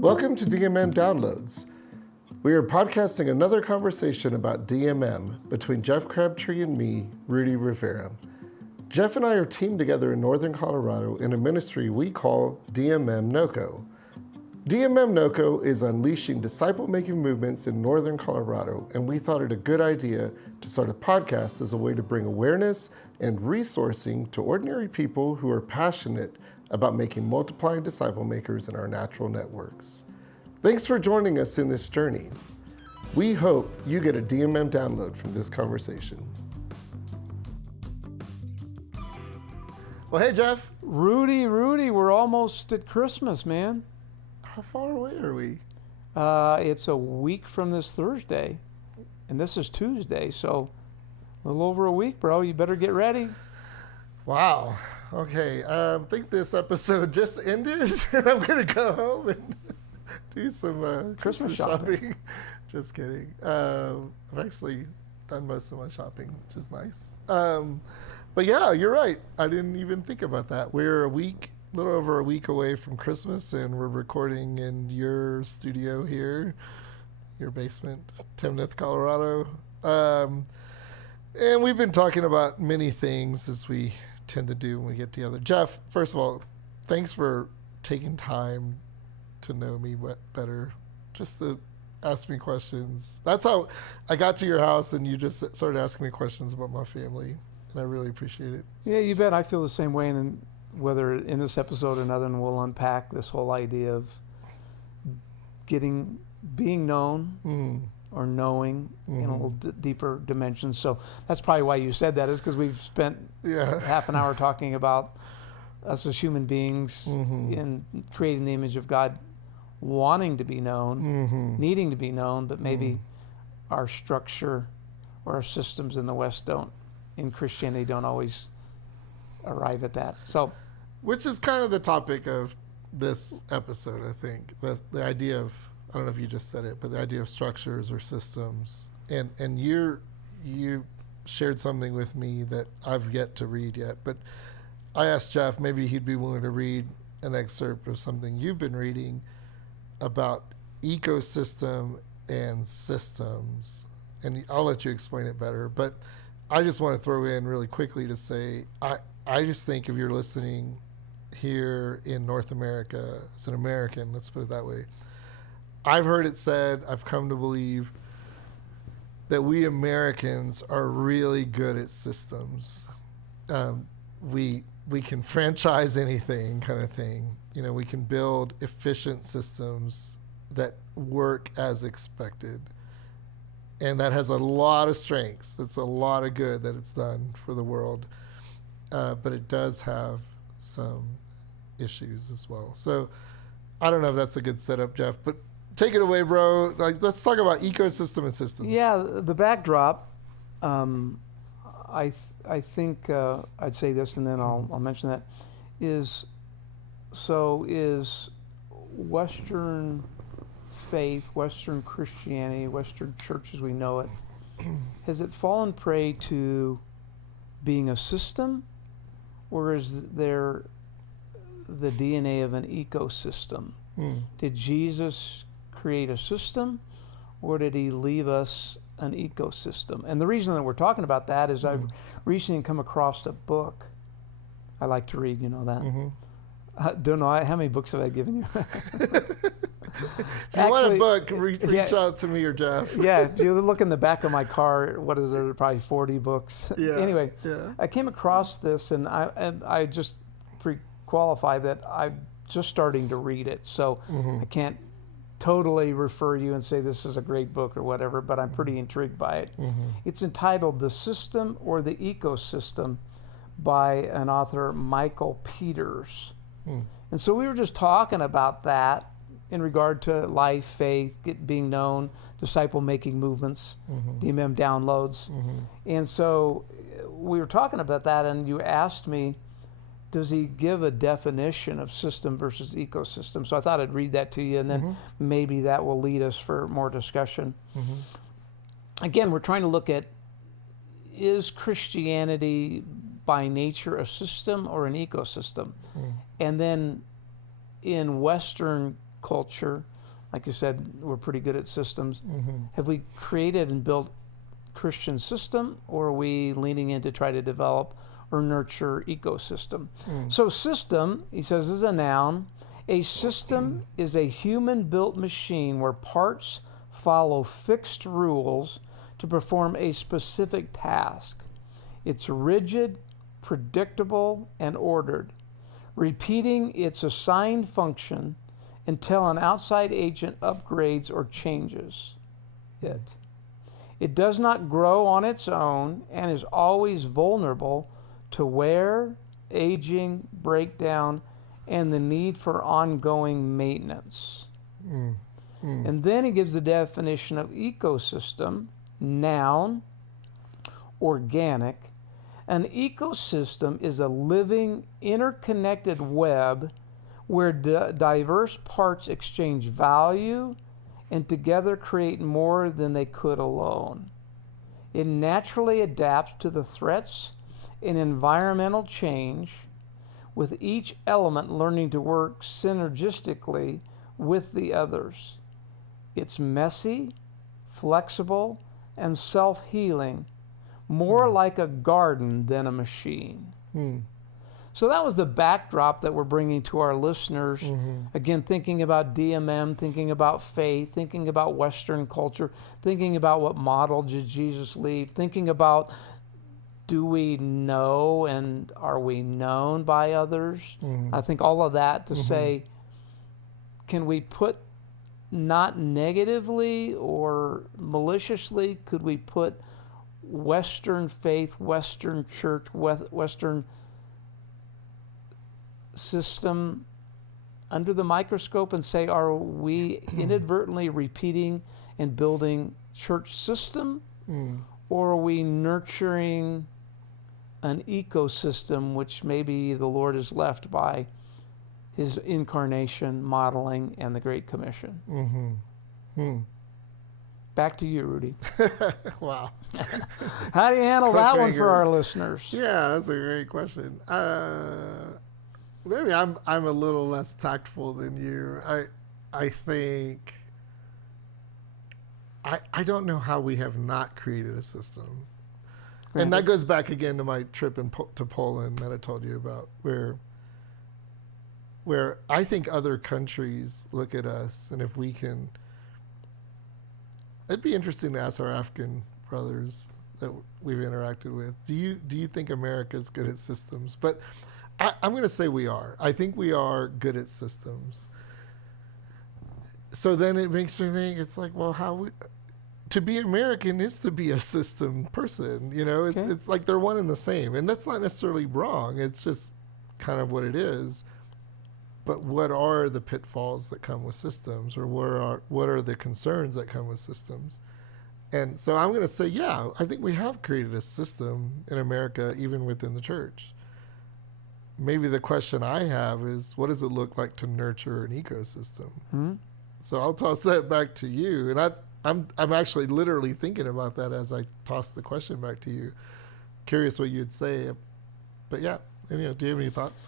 Welcome to DMM Downloads. We are podcasting another conversation about DMM between Jeff Crabtree and me, Rudy Rivera. Jeff and I are teamed together in Northern Colorado in a ministry we call DMM NOCO. DMM NOCO is unleashing disciple-making movements in Northern Colorado, and we thought it a good idea to start a podcast as a way to bring awareness and resourcing to ordinary people who are passionate about making multiplying disciple makers in our natural networks. Thanks for joining us in this journey. We hope you get a DMM download from this conversation. Well, hey, Jeff. Rudy, we're almost at Christmas, man. How far away are we? It's a week from this Thursday, and this is Tuesday, so a little over a week, bro. You better get ready. Wow. Okay. I think this episode just ended, and I'm going to go home and do some Christmas shopping. Just kidding. I've actually done most of my shopping, which is nice. But yeah, you're right. I didn't even think about that. We're a little over a week away from Christmas, and we're recording in your studio here, your basement, Timnath, Colorado. And we've been talking about many things as we tend to do when we get together. Jeff, first of all, thanks for taking time to know me better, just to ask me questions. That's how I got to your house, and you just started asking me questions about my family, and I really appreciate it. Yeah, you bet. I feel the same way, and whether in this episode or another, and we'll unpack this whole idea of being known or knowing in a little deeper dimension. So that's probably why you said that, is because we've spent half an hour talking about us as human beings in creating the image of God, wanting to be known, needing to be known, but maybe our structure or our systems in the West in Christianity don't always arrive at that. So, which is kind of the topic of this episode, I think. The idea of, I don't know if you just said it, but the idea of structures or systems. And you shared something with me that I've yet to read yet, but I asked Jeff, maybe he'd be willing to read an excerpt of something you've been reading about ecosystem and systems. And I'll let you explain it better, but I just want to throw in really quickly to say, I just think if you're listening here in North America, as an American, let's put it that way, I've heard it said, I've come to believe that we Americans are really good at systems. We can franchise anything, kind of thing. You know, we can build efficient systems that work as expected. And that has a lot of strengths. That's a lot of good that it's done for the world. But it does have some issues as well. So I don't know if that's a good setup, Jeff, but take it away, bro. Let's talk about ecosystem and systems. Yeah, the backdrop, I think I'd say this, and then I'll mention that, is Western faith, Western Christianity, Western church as we know it, has it fallen prey to being a system, or is there the DNA of an ecosystem? Did Jesus create a system, or did he leave us an ecosystem? And the reason that we're talking about that is I've recently come across a book. I like to read, you know that. I don't know, how many books have I given you? If you want a book, reach out to me or Jeff. Yeah, if you look in the back of my car, what is there, probably 40 books. Yeah, anyway, yeah. I came across this, and I just pre-qualify that I'm just starting to read it, so I can't totally refer you and say this is a great book or whatever, but I'm pretty intrigued by it. It's entitled The System or the Ecosystem by an author, Michael Peters. And so we were just talking about that in regard to life, faith, being known, disciple-making movements, DMM downloads. And so we were talking about that, and you asked me, does he give a definition of system versus ecosystem? So I thought I'd read that to you, and then maybe that will lead us for more discussion. Again, we're trying to look at, is Christianity by nature a system or an ecosystem? And then in Western culture? Like you said, we're pretty good at systems. Mm-hmm. Have we created and built Christian system, or are we leaning in to try to develop or nurture ecosystem? So system, he says, is a noun. A system is a human-built machine where parts follow fixed rules to perform a specific task. It's rigid, predictable, and ordered, repeating its assigned function until an outside agent upgrades or changes it. It does not grow on its own and is always vulnerable to wear, aging, breakdown, and the need for ongoing maintenance. And then he gives the definition of ecosystem, noun, organic. An ecosystem is a living, interconnected web where diverse parts exchange value and together create more than they could alone. It naturally adapts to the threats and environmental change, with each element learning to work synergistically with the others. It's messy, flexible, and self-healing, more like a garden than a machine. So that was the backdrop that we're bringing to our listeners. Again, thinking about DMM, thinking about faith, thinking about Western culture, thinking about what model did Jesus leave, thinking about, do we know and are we known by others? I think all of that to say, can we put, not negatively or maliciously, could we put Western faith, Western church, Western system under the microscope and say, are we inadvertently repeating and building church system? Or are we nurturing an ecosystem which maybe the Lord has left by his incarnation, modeling, and the Great Commission? Back to you, Rudy. Wow. How do you handle that one for our listeners? Yeah, that's a great question. Maybe I'm a little less tactful than you. I think I don't know how we have not created a system. And that goes back again to my trip to Poland that I told you about, where I think other countries look at us, and if we can, it'd be interesting to ask our African brothers that we've interacted with. Do you think America's good at systems? But I'm going to say we are. I think we are good at systems. So then it makes me think, it's like, well, to be American is to be a system person. You know, it's like they're one and the same. And that's not necessarily wrong. It's just kind of what it is. But what are the pitfalls that come with systems, or what are the concerns that come with systems? And so I'm going to say, yeah, I think we have created a system in America, even within the church. Maybe the question I have is, what does it look like to nurture an ecosystem? So I'll toss that back to you. And I'm actually literally thinking about that as I toss the question back to you. Curious what you'd say. But yeah, do you have any thoughts?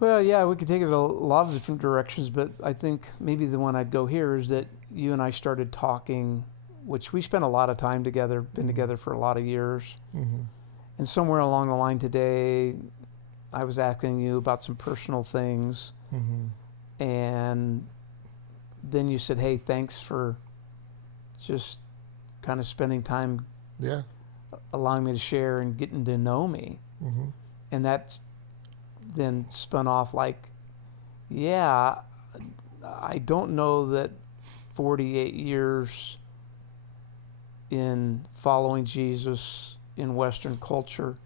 Well, yeah, we could take it a lot of different directions, but I think maybe the one I'd go here is that you and I started talking, which we spent a lot of time together, been together for a lot of years. And somewhere along the line today, I was asking you about some personal things. And then you said, hey, thanks for just kind of spending time allowing me to share and getting to know me. And that's then spun off like, yeah, I don't know that 48 years in following Jesus in Western culture,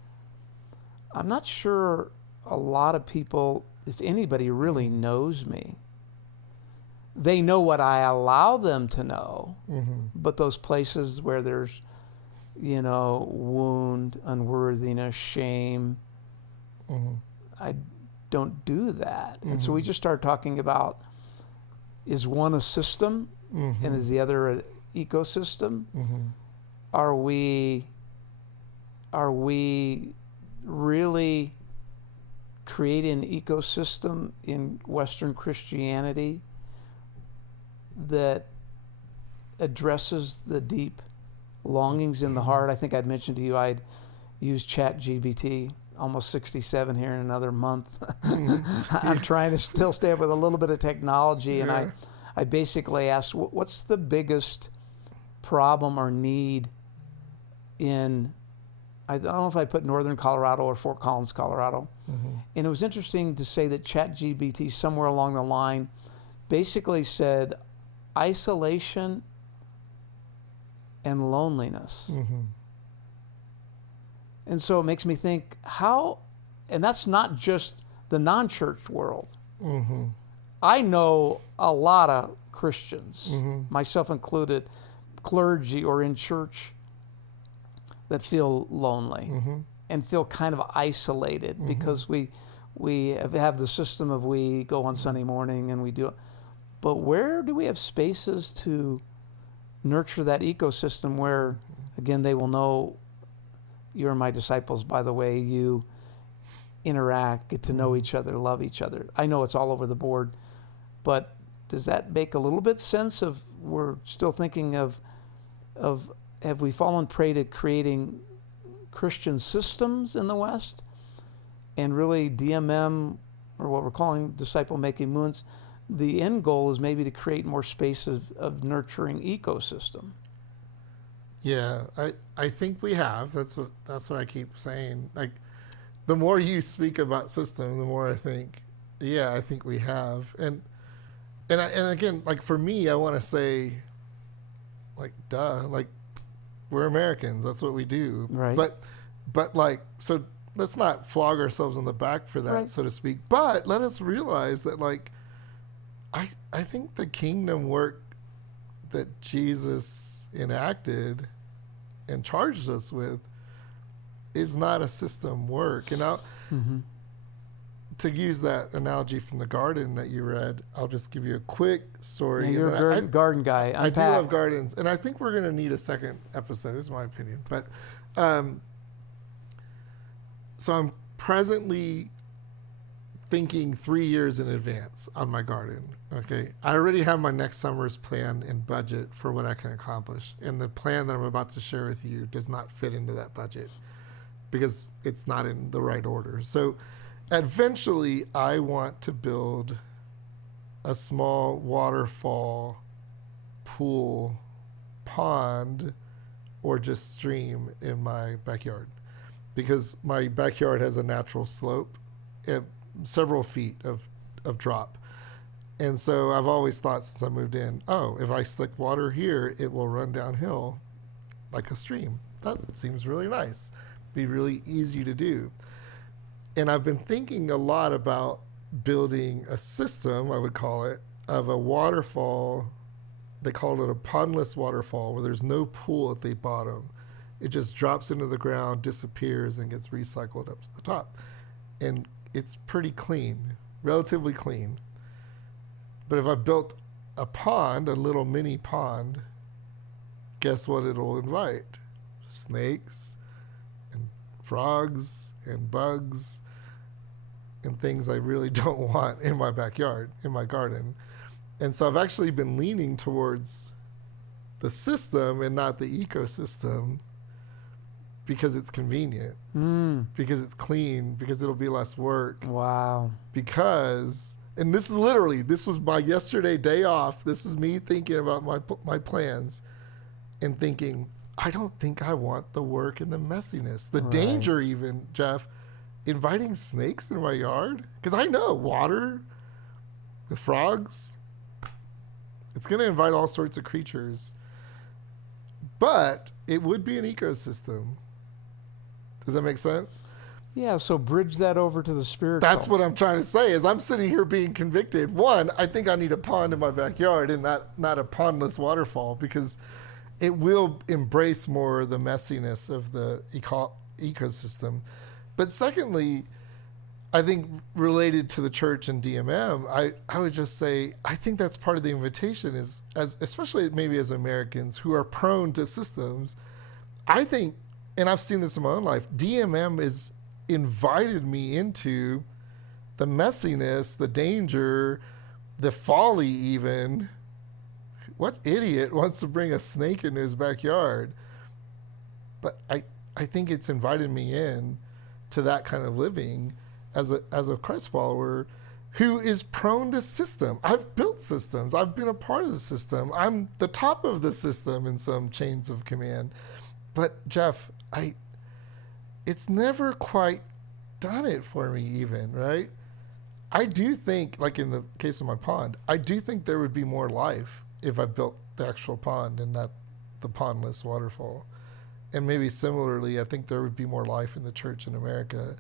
I'm not sure a lot of people, if anybody really knows me. They know what I allow them to know, but those places where there's, wound, unworthiness, shame, I don't do that. And so we just started talking about, is one a system and is the other an ecosystem? Are we really creating an ecosystem in Western Christianity that addresses the deep longings in the heart. I think I'd mentioned to you I'd use ChatGPT, almost 67 here in another month. I'm trying to still stay up with a little bit of technology, and I basically asked, what's the biggest problem or need in, I don't know if I put Northern Colorado or Fort Collins, Colorado. And it was interesting to say that ChatGPT somewhere along the line basically said isolation and loneliness. And so it makes me think how, and that's not just the non-church world. I know a lot of Christians, myself included, clergy or in church, that feel lonely and feel kind of isolated because we have the system of we go on Sunday morning and we do it. But where do we have spaces to nurture that ecosystem where, again, they will know you're my disciples by the way you interact, get to know each other, love each other. I know it's all over the board, but does that make a little bit sense of we're still thinking of have we fallen prey to creating Christian systems in the West? And really DMM, or what we're calling disciple making movements, the end goal is maybe to create more spaces of nurturing ecosystem. Yeah, I think we have. That's what I keep saying. Like, the more you speak about system, the more I think, I think we have. And again, like for me, I want to say, like, duh, like we're Americans. That's what we do. Right. But like, so let's not flog ourselves on the back for that, so to speak. But let us realize that, like, I think the kingdom work that Jesus enacted and charged us with is not a system work. And to use that analogy from the garden that you read, I'll just give you a quick story. Yeah, you're a garden guy. Unpack. I do love gardens, and I think we're going to need a second episode. This is my opinion. But so I'm presently thinking 3 years in advance on my garden. Okay, I already have my next summer's plan and budget for what I can accomplish, and the plan that I'm about to share with you does not fit into that budget because it's not in the right order. So eventually I want to build a small waterfall, pool, pond, or just stream in my backyard, because my backyard has a natural slope and several feet of drop. And so I've always thought since I moved in, if I slick water here, it will run downhill like a stream. That seems really nice. Be really easy to do. And I've been thinking a lot about building a system, I would call it, of a waterfall. They call it a pondless waterfall, where there's no pool at the bottom. It just drops into the ground, disappears, and gets recycled up to the top. And it's pretty clean, relatively clean. But if I built a pond, a little mini pond, guess what it'll invite? Snakes and frogs and bugs and things I really don't want in my backyard, in my garden. And so I've actually been leaning towards the system and not the ecosystem, because it's convenient, because it's clean, because it'll be less work. Wow. Because, and this was my yesterday day off. This is me thinking about my plans and thinking, I don't think I want the work and the messiness, the danger even, Jeff, inviting snakes into my yard. Because I know water with frogs, it's going to invite all sorts of creatures. But it would be an ecosystem. Does that make sense? Yeah, so bridge that over to the spiritual. That's what I'm trying to say, is I'm sitting here being convicted. One, I think I need a pond in my backyard and not a pondless waterfall, because it will embrace more the messiness of the ecosystem. But secondly, I think related to the church and DMM, I would just say, I think that's part of the invitation, is, as especially maybe as Americans who are prone to systems, I think, and I've seen this in my own life, DMM is invited me into the messiness, the danger, the folly even what idiot wants to bring a snake into his backyard? But I think it's invited me in to that kind of living as a Christ follower who is prone to system. I've built systems. I've been a part of the system. I'm the top of the system in some chains of command. But Jeff, it's never quite done it for me even, right? I do think, like in the case of my pond, I do think there would be more life if I built the actual pond and not the pondless waterfall. And maybe similarly, I think there would be more life in the church in America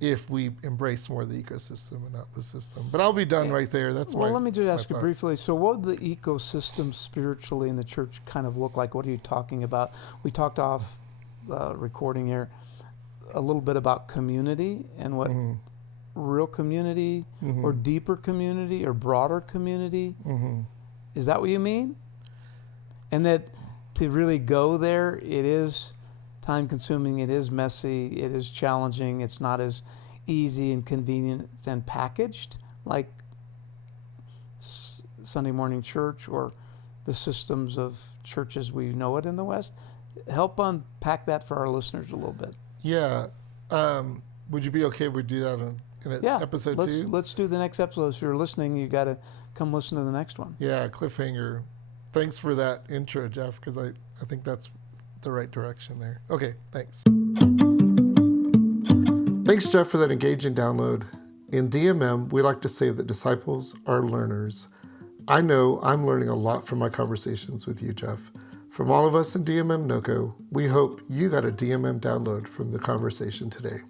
if we embrace more of the ecosystem and not the system. But I'll be done right there. That's well, my let me just ask you thought. briefly. So what would the ecosystem spiritually in the church kind of look like? What are you talking about? We talked off recording here a little bit about community and what real community or deeper community or broader community. Is that what you mean? And that to really go there, it is time consuming, it is messy, it is challenging, it's not as easy and convenient and packaged like Sunday morning church or the systems of churches we know it in the West. Help unpack that for our listeners a little bit. Yeah. Would you be okay if we do that in episode 2? Let's do the next episode. If you're listening, you got to come listen to the next one. Yeah, cliffhanger. Thanks for that intro, Jeff, because I think that's the right direction there. Okay, thanks. Thanks, Jeff, for that engaging download. In DMM, we like to say that disciples are learners. I know I'm learning a lot from my conversations with you, Jeff. From all of us in DMM NoCo, we hope you got a DMM download from the conversation today.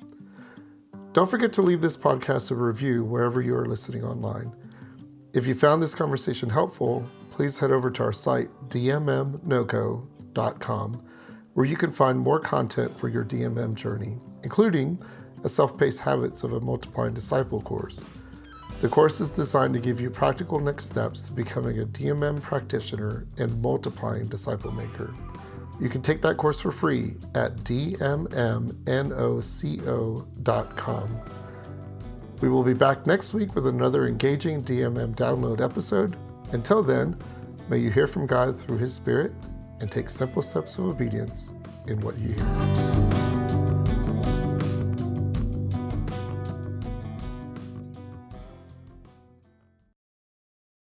Don't forget to leave this podcast a review wherever you are listening online. If you found this conversation helpful, please head over to our site, dmmnoco.com, where you can find more content for your DMM journey, including a self-paced Habits of a Multiplying Disciple course. The course is designed to give you practical next steps to becoming a DMM practitioner and multiplying disciple maker. You can take that course for free at dmmnoco.com. We will be back next week with another engaging DMM download episode. Until then, may you hear from God through His Spirit and take simple steps of obedience in what you hear.